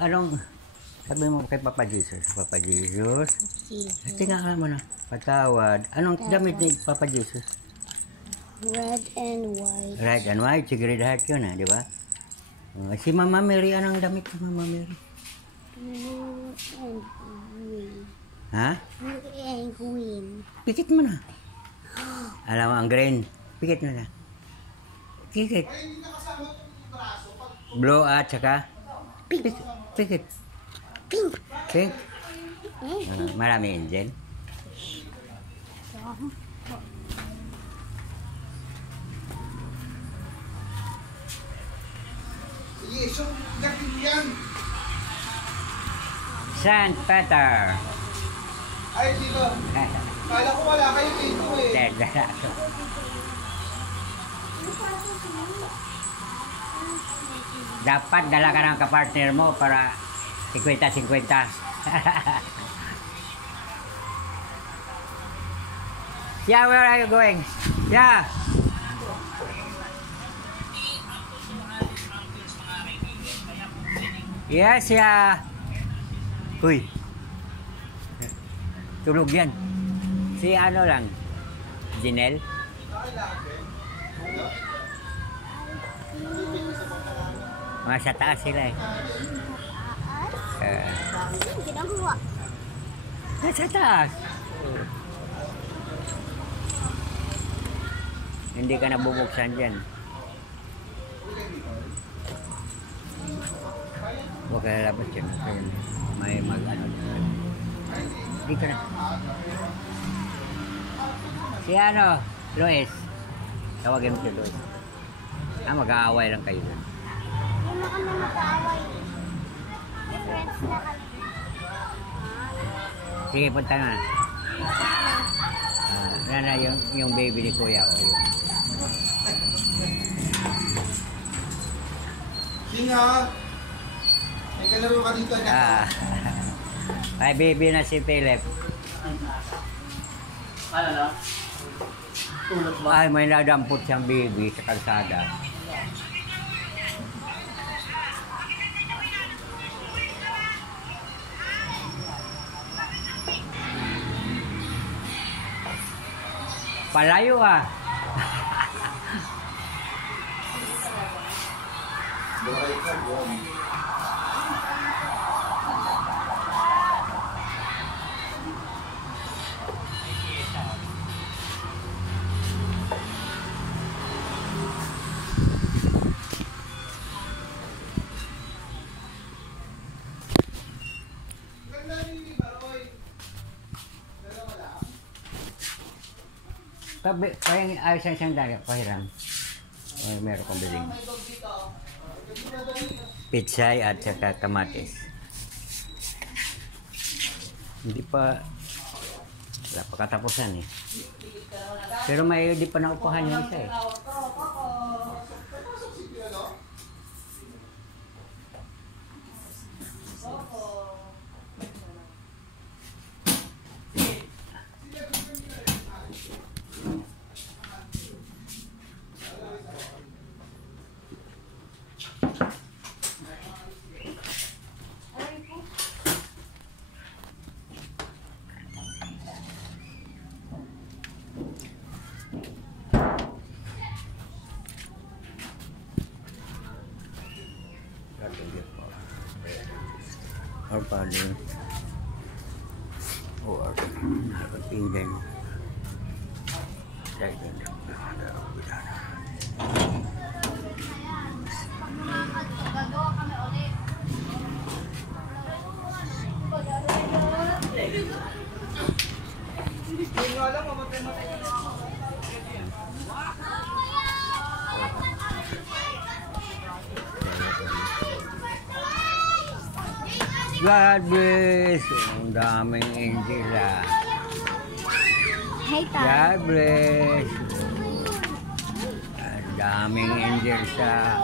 anong, sabi mo kay Papa Jesus, Papa Jesus. Tingnan mo na, patawad. Anong damit ni Papa Jesus? Red and white. Red and white, si Great Heart yun di ba? Si Mama Mary, anong damit ni Mama Mary? Blue and green. Ha? Blue and green. Pikit mo na. Alam mo, ang green. Pikit mo na. Pikit. Blue at saka? Pink. Pikit. Pink. Pink. Marami engine. Sige, so gating yan. Saint Peter. Ay, dito. Kala ko wala kayo dito eh. Dapat dala ka ng kapartner mo para 50-50. Yeah, where are you going? Yeah. Yes, yeah. Uy. Tulog yan. Si ano lang. Jinel. Mga sa taas sila eh. Sa taas. Hindi ka nabubuksan dyan. Huwag ka lalabas dyan. May mag-ano dyan. Dito na. Si ano? Luis. Tawagin mo si Luis. Mag-aaway lang kayo dun. Hindi na kami mag-aaway. Friends na kami. Sige, punta na. Na yung baby ni Kuya. Singa! May kalaro ka dito. May baby na si Philip. Ano na? Tulog ba? Ay, may nadampot siyang baby sa kalsada. Palayo ah. Parang ayos ang isang dali, pahiram. Ay, meron kong biling. Pitsay at saka kamatis. Hindi pa, wala pa katapusan eh. Pero may hindi pa naupahan yung isa eh. Apa ni? Oh, ada pinggan. Saya ada bidana. Hindi nga alam, mamatay-matay ka na ako. God bless. Ang daming angel ah. Hey, Tay. God bless. Ang daming angel sa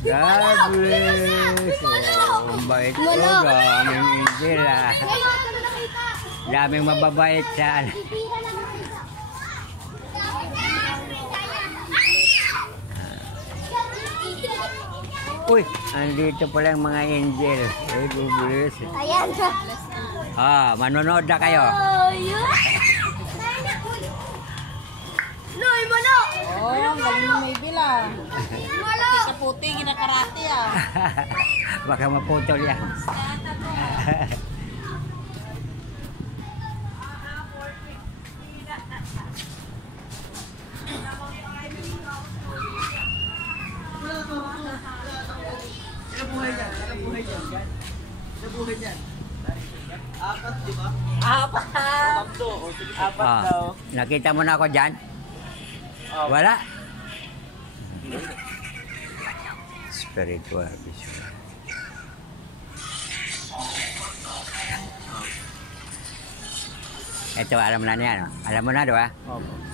God bless. Oh, ang bait ko. Daming angel ah. Daming mababait sa Uy, andito pala yung mga angel. Eh, bubulis. Ayan. Ah, manonood na kayo. Oh, yun. Loy, malo! Oh, ang galing mo may bila. Malo! Kaputi, ginakarate ah. Baka maputol yan. Apat! Apat Ah, daw. nakita mo na ako dyan? Wala? Spiritual visual. Ito, alam na niya, no? Alam mo na, di ba? Opo.